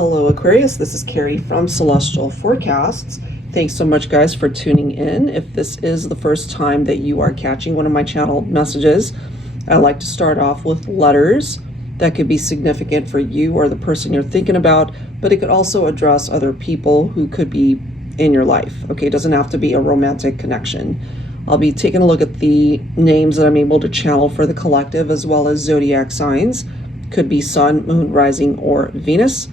Hello Aquarius, this is Carrie from Celestial Forecasts. Thanks so much guys for tuning in. If this is the first time that you are catching one of my channel messages, I like to start off with letters that could be significant for you or the person you're thinking about, but it could also address other people who could be in your life. Okay, it doesn't have to be a romantic connection. I'll be taking a look at the names that I'm able to channel for the collective, as well as zodiac signs. Could be sun, moon, rising, or Venus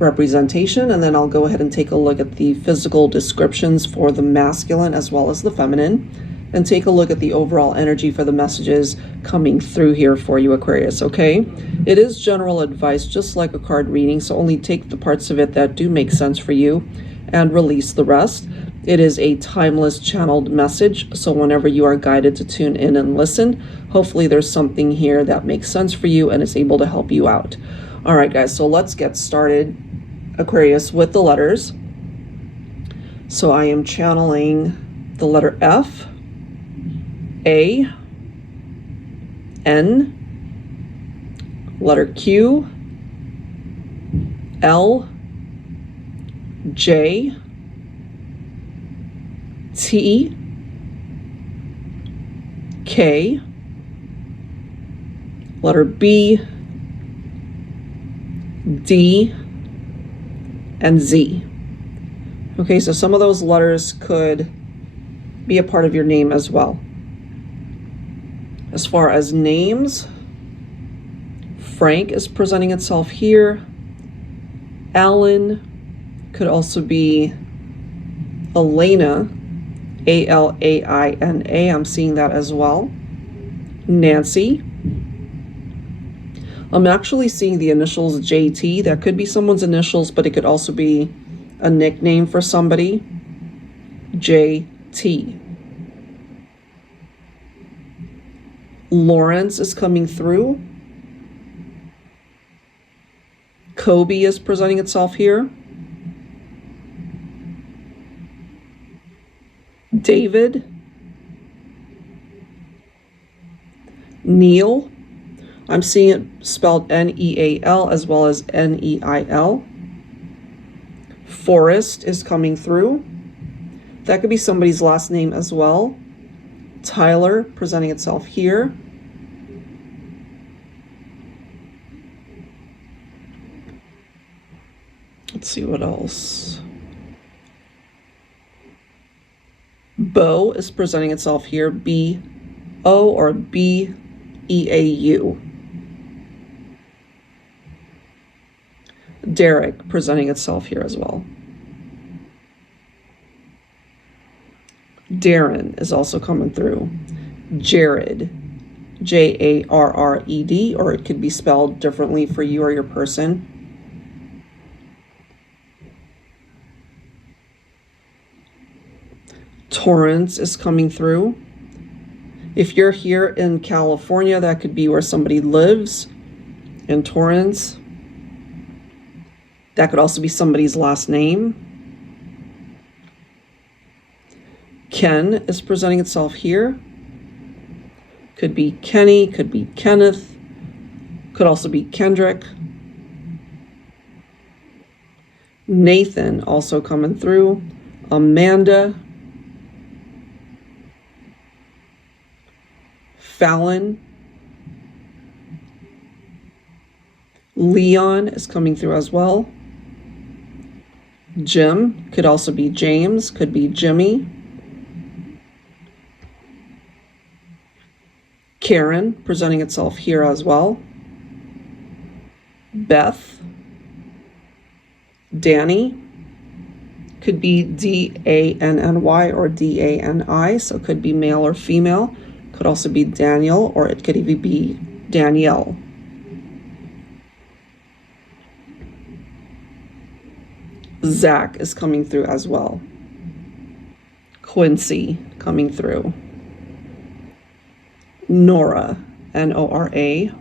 representation, and then I'll go ahead and take a look at the physical descriptions for the masculine as well as the feminine, and take a look at the overall energy for the messages coming through here for you, Aquarius. Okay, it is general advice, just like a card reading, so only take the parts of it that do make sense for you and release the rest. It is a timeless channeled message, so whenever you are guided to tune in and listen, hopefully there's something here that makes sense for you and is able to help you out. All right, guys, so let's get started, Aquarius, with the letters. So I am channeling the letter F, A, N, letter Q, L, J, T, K, letter B, D, and Z. Okay, so some of those letters could be a part of your name as well. As far as names, Frank is presenting itself here. Alan could also be Elena, A-L-A-I-N-A. I'm seeing that as well. Nancy. I'm actually seeing the initials JT. That could be someone's initials, but it could also be a nickname for somebody. JT. Lawrence is coming through. Kobe is presenting itself here. David. Neil. I'm seeing it spelled N-E-A-L as well as N-E-I-L. Forrest is coming through. That could be somebody's last name as well. Tyler presenting itself here. Let's see what else. Bo is presenting itself here. B-O or B-E-A-U. Derek presenting itself here as well. Darren is also coming through. Jared, J-A-R-R-E-D, or it could be spelled differently for you or your person. Torrance is coming through. If you're here in California, that could be where somebody lives, in Torrance. That could also be somebody's last name. Ken is presenting itself here. Could be Kenny, could be Kenneth, could also be Kendrick. Nathan also coming through. Amanda. Fallon. Leon is coming through as well. Jim could also be James, could be Jimmy. Karen presenting itself here as well. Beth. Danny could be D-A-N-N-Y or D-A-N-I, so it could be male or female. Could also be Daniel, or it could even be Danielle. Zach is coming through as well. Quincy coming through. Nora, N-O-R-A.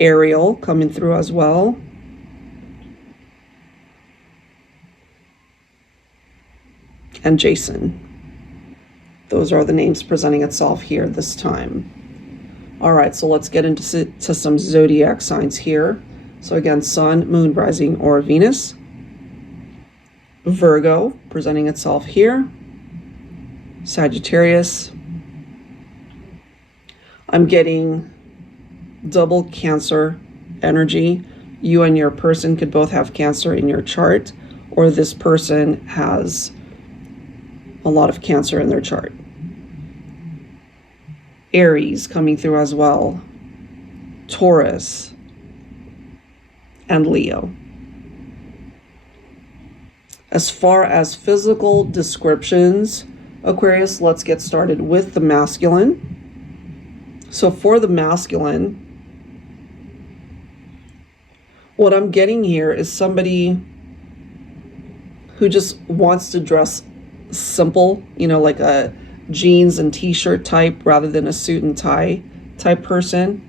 Ariel coming through as well. And Jason. Those are the names presenting itself here this time. All right, so let's get into some zodiac signs here. So again, Sun, Moon, Rising, or Venus. Virgo presenting itself here. Sagittarius. I'm getting double Cancer energy. You and your person could both have Cancer in your chart, or this person has a lot of Cancer in their chart. Aries coming through as well. Taurus and Leo. As far as physical descriptions, Aquarius, let's get started with the masculine. So for the masculine, what I'm getting here is somebody who just wants to dress simple, you know, like a jeans and t-shirt type rather than a suit and tie type person.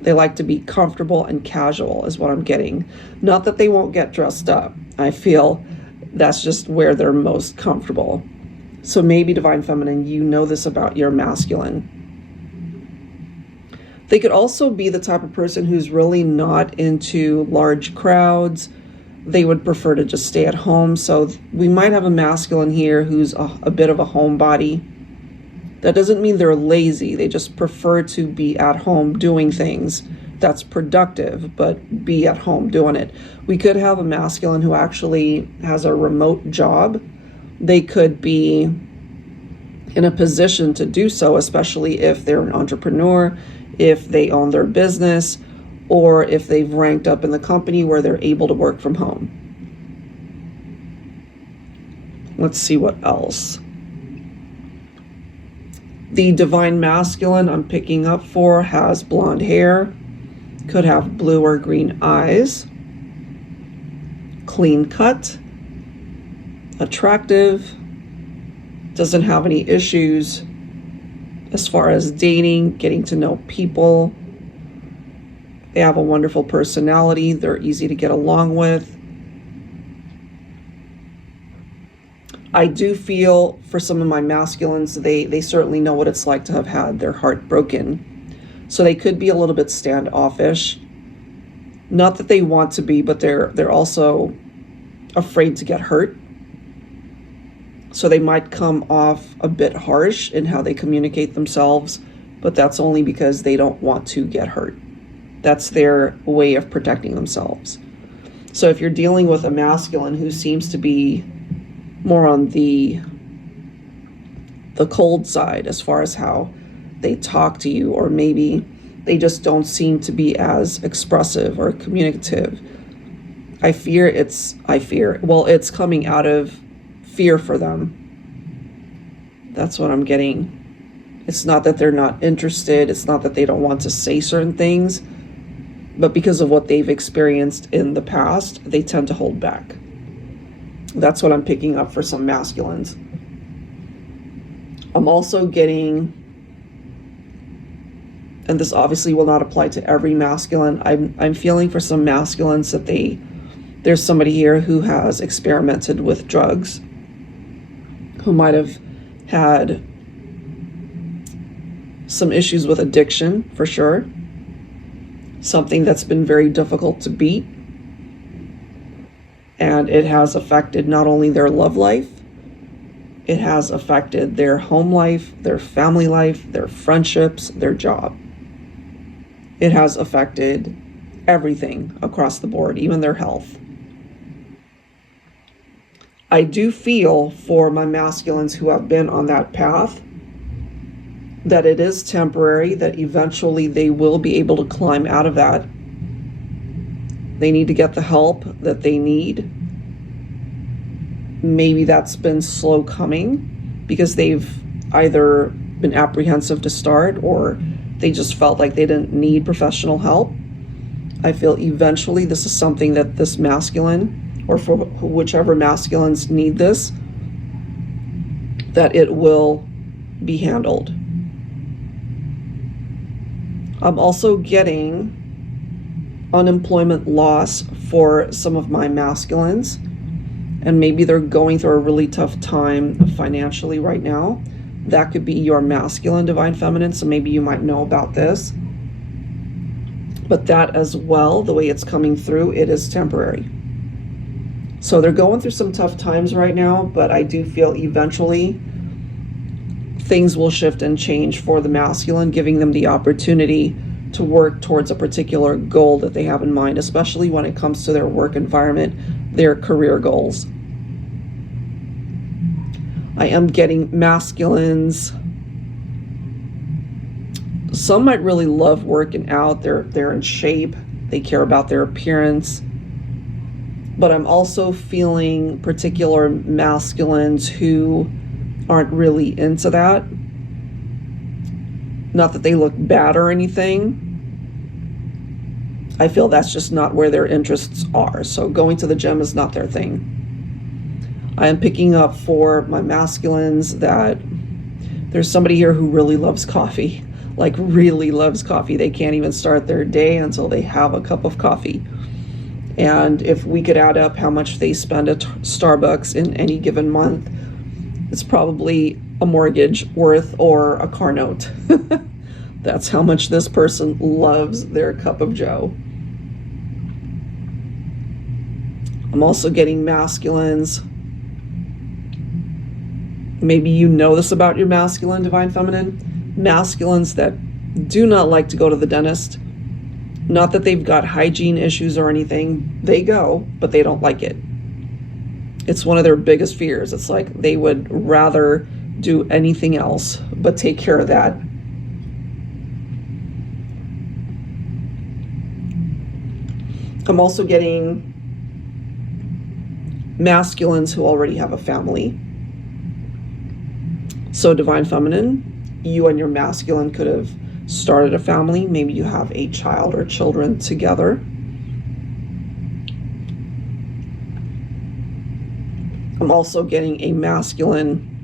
They like to be comfortable and casual is what I'm getting. Not that they won't get dressed up. I feel that's just where they're most comfortable. So maybe Divine Feminine, you know this about your masculine. They could also be the type of person who's really not into large crowds. They would prefer to just stay at home. So we might have a masculine here who's a bit of a homebody. That doesn't mean they're lazy. They just prefer to be at home doing things that's productive, but be at home doing it. We could have a masculine who actually has a remote job. They could be in a position to do so, especially if they're an entrepreneur, if they own their business, or if they've ranked up in the company where they're able to work from home. Let's see what else. The Divine Masculine I'm picking up for has blonde hair, could have blue or green eyes, clean cut, attractive, doesn't have any issues as far as dating, getting to know people. They have a wonderful personality. They're easy to get along with. I do feel for some of my masculines, they certainly know what it's like to have had their heart broken. So they could be a little bit standoffish. Not that they want to be, but they're also afraid to get hurt. So they might come off a bit harsh in how they communicate themselves, but that's only because they don't want to get hurt. That's their way of protecting themselves. So if you're dealing with a masculine who seems to be more on the cold side as far as how they talk to you, or maybe they just don't seem to be as expressive or communicative, it's coming out of fear for them. That's what I'm getting. It's not that they're not interested. It's not that they don't want to say certain things, but because of what they've experienced in the past, they tend to hold back. That's what I'm picking up for some masculines. I'm also getting, and this obviously will not apply to every masculine, I'm feeling for some masculines that there's somebody here who has experimented with drugs, who might have had some issues with addiction, for sure. Something that's been very difficult to beat. And it has affected not only their love life, it has affected their home life, their family life, their friendships, their job. It has affected everything across the board, even their health. I do feel for my masculines who have been on that path that it is temporary, that eventually they will be able to climb out of that. They need to get the help that they need. Maybe that's been slow coming because they've either been apprehensive to start, or they just felt like they didn't need professional help. I feel eventually this is something that this masculine, or for whichever masculines need this, that it will be handled. I'm also getting unemployment loss for some of my masculines, and maybe they're going through a really tough time financially right now. That could be your masculine, Divine Feminine, so maybe you might know about this. But that as well, the way it's coming through, it is temporary. So they're going through some tough times right now, but I do feel eventually things will shift and change for the masculine, giving them the opportunity to work towards a particular goal that they have in mind, especially when it comes to their work environment, their career goals. I am getting masculines. Some might really love working out. They're in shape. They care about their appearance. But I'm also feeling particular masculines who aren't really into that. Not that they look bad or anything. I feel that's just not where their interests are. So going to the gym is not their thing. I am picking up for my masculines that there's somebody here who really loves coffee. Like really loves coffee. They can't even start their day until they have a cup of coffee. And if we could add up how much they spend at Starbucks in any given month, it's probably a mortgage worth or a car note. That's how much this person loves their cup of joe. I'm also getting masculines. Maybe you know this about your masculine, divine feminine. Masculines that do not like to go to the dentist. Not that they've got hygiene issues or anything. They go, but they don't like it. It's one of their biggest fears. It's like they would rather do anything else but take care of that. I'm also getting masculines who already have a family. So divine feminine, you and your masculine could have started a family. Maybe you have a child or children together. I'm also getting a masculine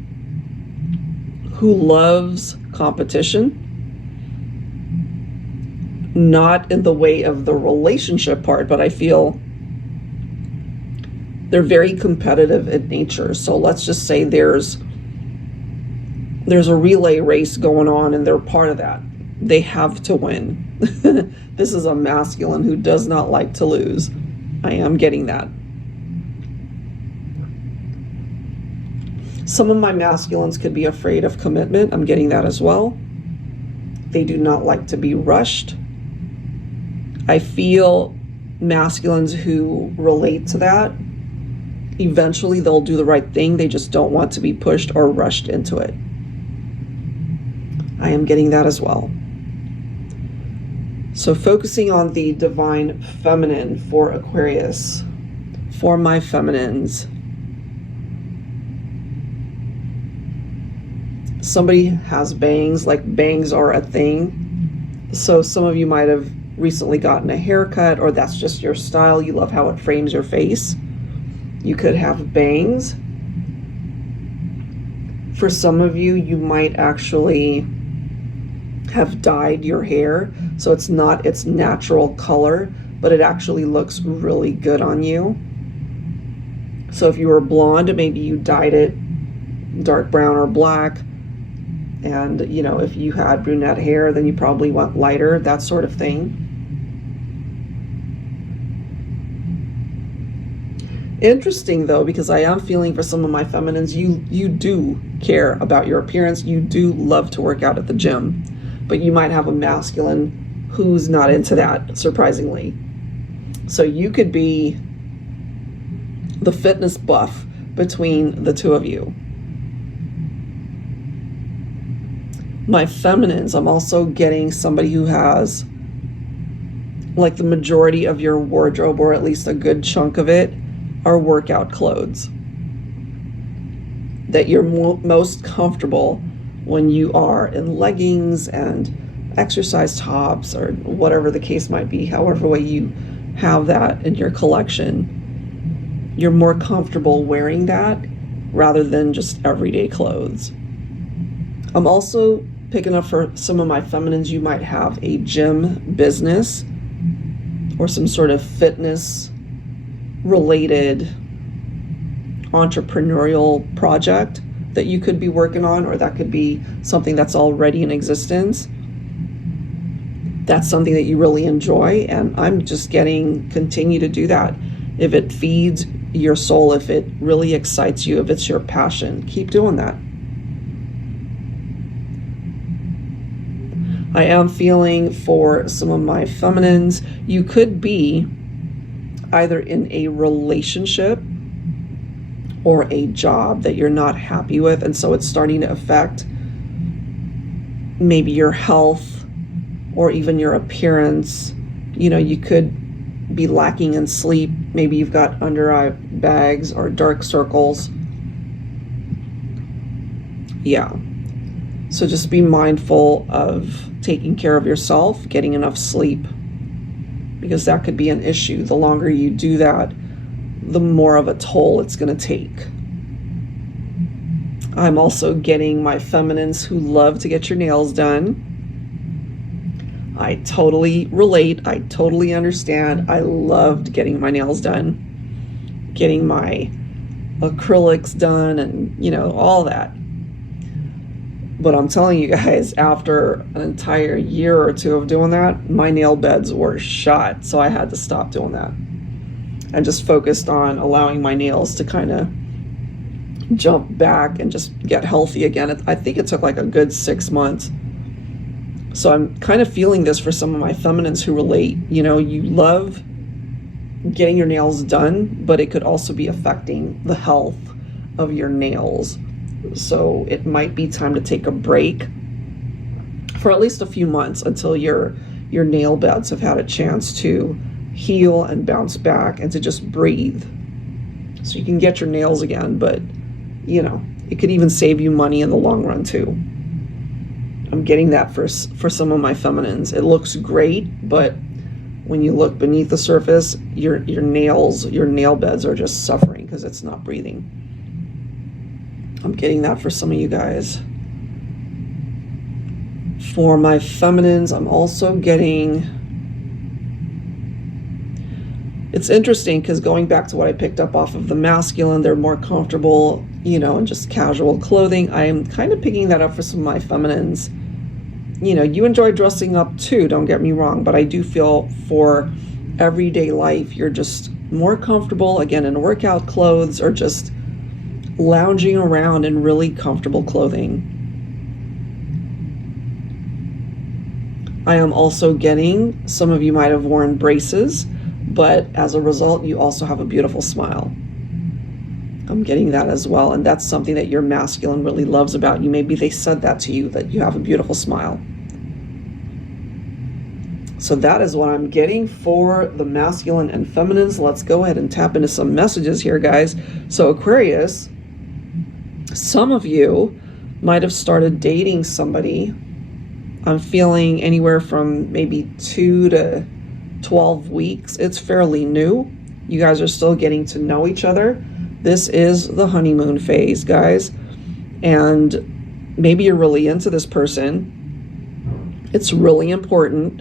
who loves competition. Not in the way of the relationship part, but I feel they're very competitive in nature. So let's just say there's a relay race going on and they're part of that. They have to win. This is a masculine who does not like to lose. I am getting that. Some of my masculines could be afraid of commitment. I'm getting that as well. They do not like to be rushed. I feel masculines who relate to that, eventually they'll do the right thing. They just don't want to be pushed or rushed into it. I am getting that as well. So focusing on the divine feminine for Aquarius, for my feminines. Somebody has bangs, like bangs are a thing. So some of you might have recently gotten a haircut, or that's just your style. You love how it frames your face. You could have bangs. For some of you, you might actually have dyed your hair, so it's not its natural color, but it actually looks really good on you. So if you were blonde, maybe you dyed it dark brown or black. And, you know, if you had brunette hair, then you probably went lighter, that sort of thing. Interesting though, because I am feeling for some of my feminines, you do care about your appearance. You do love to work out at the gym, but you might have a masculine who's not into that, surprisingly. So you could be the fitness buff between the two of you. My feminines, I'm also getting somebody who has, like, the majority of your wardrobe, or at least a good chunk of it, are workout clothes. That you're most comfortable when you are in leggings and exercise tops, or whatever the case might be, however way you have that in your collection. You're more comfortable wearing that rather than just everyday clothes. I'm also picking up for some of my feminines, you might have a gym business or some sort of fitness related entrepreneurial project that you could be working on, or that could be something that's already in existence. that's something that you really enjoy, and I'm just getting continue to do that. If it feeds your soul, if it really excites you, if it's your passion, keep doing that. I am feeling for some of my feminines, you could be either in a relationship or a job that you're not happy with, and so it's starting to affect maybe your health or even your appearance. You know, you could be lacking in sleep. Maybe you've got under eye bags or dark circles. Yeah. So just be mindful of taking care of yourself, getting enough sleep, because that could be an issue. The longer you do that, the more of a toll it's going to take. I'm also getting my feminines who love to get your nails done. I totally relate. I totally understand. I loved getting my nails done, getting my acrylics done, and you know, all that. But I'm telling you guys, after an entire year or two of doing that, my nail beds were shot. So I had to stop doing that and just focused on allowing my nails to kind of jump back and just get healthy again. I think it took like a good 6 months. So I'm kind of feeling this for some of my feminines who relate. You know, you love getting your nails done, but it could also be affecting the health of your nails. So it might be time to take a break for at least a few months until your nail beds have had a chance to heal and bounce back and to just breathe. So you can get your nails again, but you know, it could even save you money in the long run too. I'm getting that for some of my feminines. It looks great, but when you look beneath the surface, your nails, your nail beds are just suffering because it's not breathing. I'm getting that for some of you guys. For my feminines, I'm also getting, it's interesting because going back to what I picked up off of the masculine, they're more comfortable, you know, in just casual clothing. I am kind of picking that up for some of my feminines. You know, you enjoy dressing up too, don't get me wrong, but I do feel for everyday life, you're just more comfortable, again, in workout clothes or just lounging around in really comfortable clothing. I am also getting, some of you might have worn braces, but as a result, you also have a beautiful smile. I'm getting that as well, and that's something that your masculine really loves about you. Maybe they said that to you, that you have a beautiful smile. So that is what I'm getting for the masculine and feminines. Let's go ahead and tap into some messages here, guys. So Aquarius, some of you might have started dating somebody. I'm feeling anywhere from maybe 2 to 12 weeks. It's fairly new. You guys are still getting to know each other. This is the honeymoon phase, guys. And maybe you're really into this person. It's really important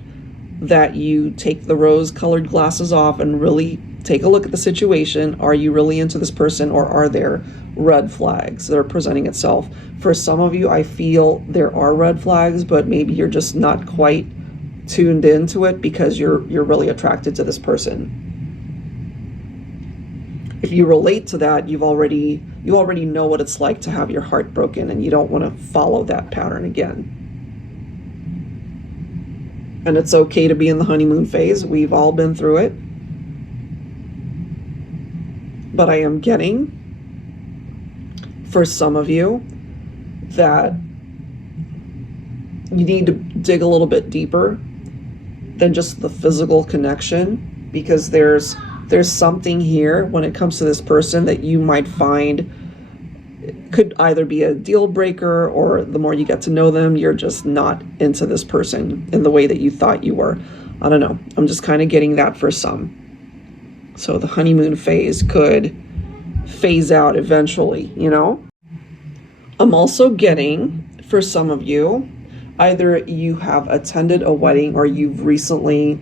that you take the rose-colored glasses off and really take a look at the situation. Are you really into this person, or are there red flags that are presenting itself? For some of you, I feel there are red flags, but maybe you're just not quite tuned into it because you're really attracted to this person. If you relate to that, you already know what it's like to have your heart broken, and you don't want to follow that pattern again. And it's okay to be in the honeymoon phase. We've all been through it. But I am getting, for some of you, that you need to dig a little bit deeper than just the physical connection, because there's something here when it comes to this person that you might find could either be a deal breaker, or the more you get to know them, you're just not into this person in the way that you thought you were. I don't know. I'm just kind of getting that for some. So the honeymoon phase could phase out eventually, you know? I'm also getting, for some of you, either you have attended a wedding or you've recently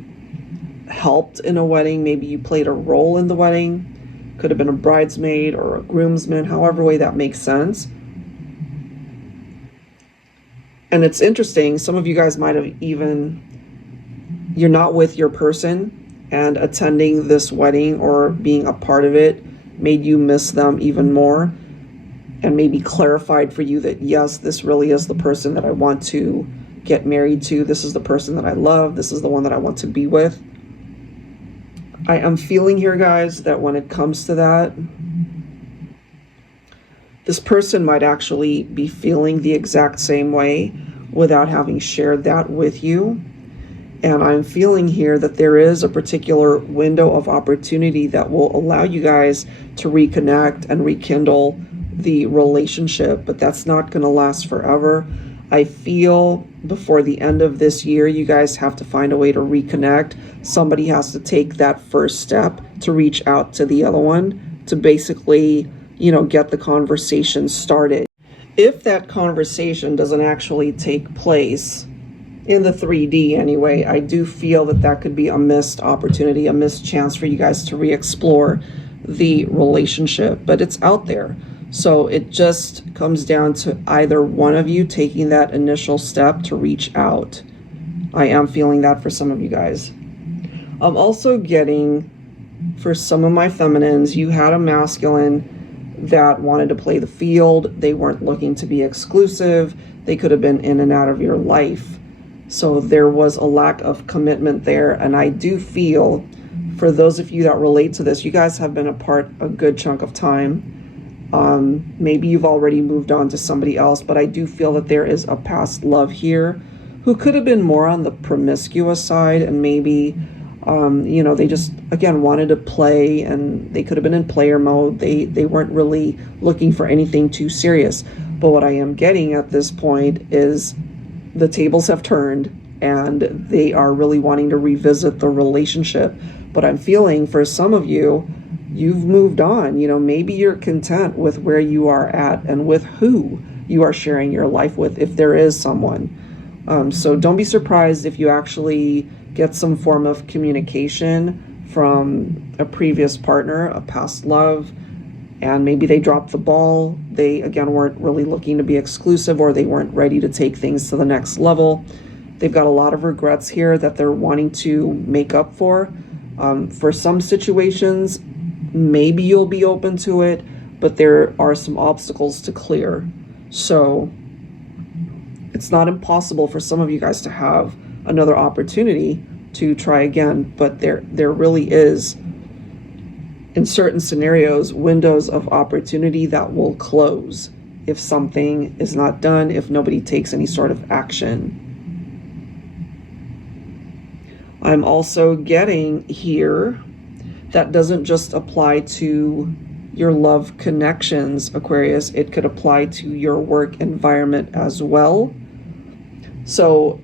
helped in a wedding. Maybe you played a role in the wedding. Could have been a bridesmaid or a groomsman, however way that makes sense. And it's interesting, some of you guys might have even you're not with your person, and attending this wedding or being a part of it made you miss them even more, and maybe clarified for you that yes, this really is the person that I want to get married to. This is the person that I love. This is the one that I want to be with. I am feeling here, guys, that when it comes to that, this person might actually be feeling the exact same way without having shared that with you. And I'm feeling here that there is a particular window of opportunity that will allow you guys to reconnect and rekindle the relationship, but that's not going to last forever. I feel before the end of this year, you guys have to find a way to reconnect. Somebody has to take that first step to reach out to the other one to basically, you know, get the conversation started. If that conversation doesn't actually take place in the 3D anyway, I do feel that that could be a missed opportunity, a missed chance for you guys to re-explore the relationship, but it's out there. So it just comes down to either one of you taking that initial step to reach out. I am feeling that for some of you guys. I'm also getting, for some of my feminines, you had a masculine that wanted to play the field. They weren't looking to be exclusive. They could have been in and out of your life. So there was a lack of commitment there. And I do feel, for those of you that relate to this, you guys have been apart a good chunk of time. Maybe you've already moved on to somebody else, but I do feel that there is a past love here who could have been more on the promiscuous side, and maybe, you know, they just, again, wanted to play, and they could have been in player mode. They weren't really looking for anything too serious. But what I am getting at this point is the tables have turned, and they are really wanting to revisit the relationship. But I'm feeling for some of you, you've moved on. You know, maybe you're content with where you are at and with who you are sharing your life with, if there is someone. So don't be surprised if you actually get some form of communication from a previous partner, a past love, and maybe they dropped the ball. They, again, weren't really looking to be exclusive, or they weren't ready to take things to the next level. They've got a lot of regrets here that they're wanting to make up for. For some situations, maybe you'll be open to it, but there are some obstacles to clear. So it's not impossible for some of you guys to have another opportunity to try again, but there really is, in certain scenarios, windows of opportunity that will close if something is not done, if nobody takes any sort of action. I'm also getting here that doesn't just apply to your love connections, Aquarius. It could apply to your work environment as well. So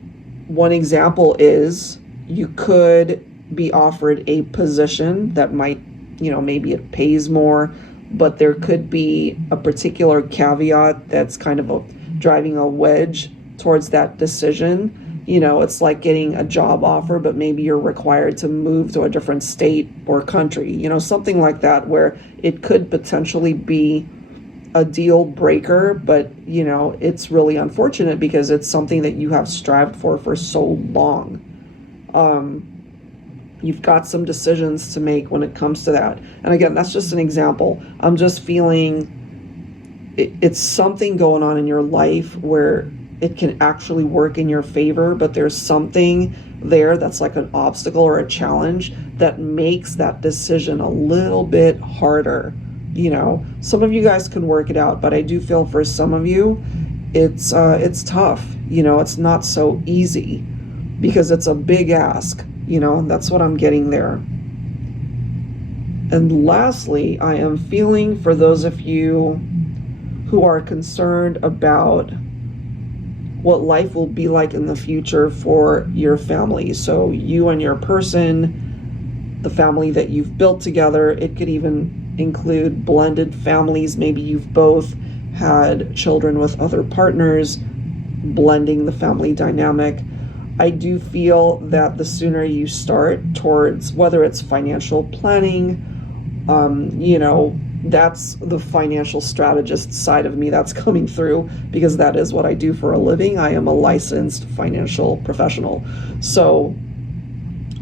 one example is you could be offered a position that might, you know, maybe it pays more, but there could be a particular caveat that's kind of driving a wedge towards that decision. You know, it's like getting a job offer, but maybe you're required to move to a different state or country, you know, something like that, where it could potentially be a deal breaker, but, you know, it's really unfortunate because it's something that you have strived for so long. You've got some decisions to make when it comes to that. And again, that's just an example. I'm just feeling it's something going on in your life where it can actually work in your favor, but there's something there that's like an obstacle or a challenge that makes that decision a little bit harder. You know, some of you guys can work it out, but I do feel for some of you, it's tough. You know, it's not so easy because it's a big ask. You know, that's what I'm getting there. And lastly, I am feeling for those of you who are concerned about what life will be like in the future for your family. So you and your person, the family that you've built together, it could even include blended families. Maybe you've both had children with other partners, blending the family dynamic. I do feel that the sooner you start towards, whether it's financial planning, you know, that's the financial strategist side of me that's coming through, because that is what I do for a living. I am a licensed financial professional. So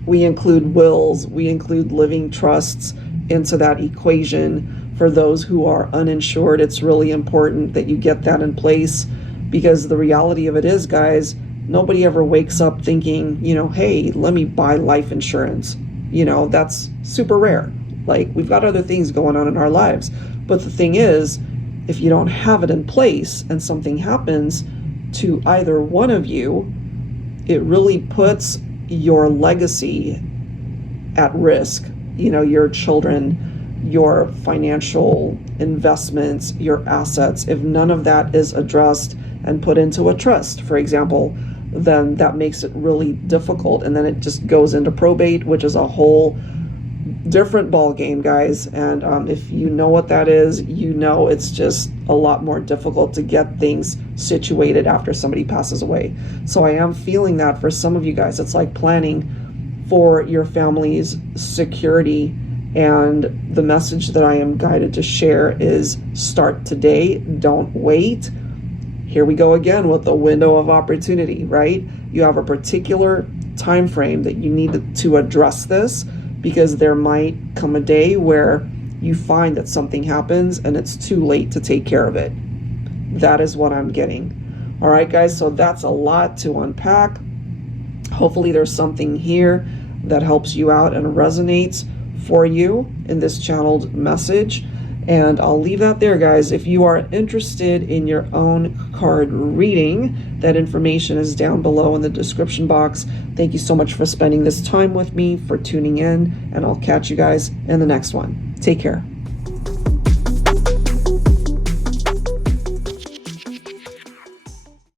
We include wills, we include living trusts into that equation. For those who are uninsured, it's really important that you get that in place, because the reality of it is, guys, nobody ever wakes up thinking, you know, hey, let me buy life insurance. You know, that's super rare. Like, we've got other things going on in our lives. But the thing is, if you don't have it in place and something happens to either one of you, it really puts your legacy at risk. You know, your children, your financial investments, your assets. If none of that is addressed and put into a trust, for example, then that makes it really difficult. And then it just goes into probate, which is a whole different ball game, guys. And if you know what that is, you know it's just a lot more difficult to get things situated after somebody passes away. So I am feeling that for some of you guys, it's like planning for your family's security. And the message that I am guided to share is start today, don't wait. Here we go again with the window of opportunity, right? You have a particular time frame that you need to address this, because there might come a day where you find that something happens and it's too late to take care of it. That is what I'm getting. All right, guys, so that's a lot to unpack. Hopefully there's something here that helps you out and resonates for you in this channeled message. And I'll leave that there, guys. If you are interested in your own card reading, that information is down below in the description box. Thank you so much for spending this time with me, for tuning in, and I'll catch you guys in the next one. Take care.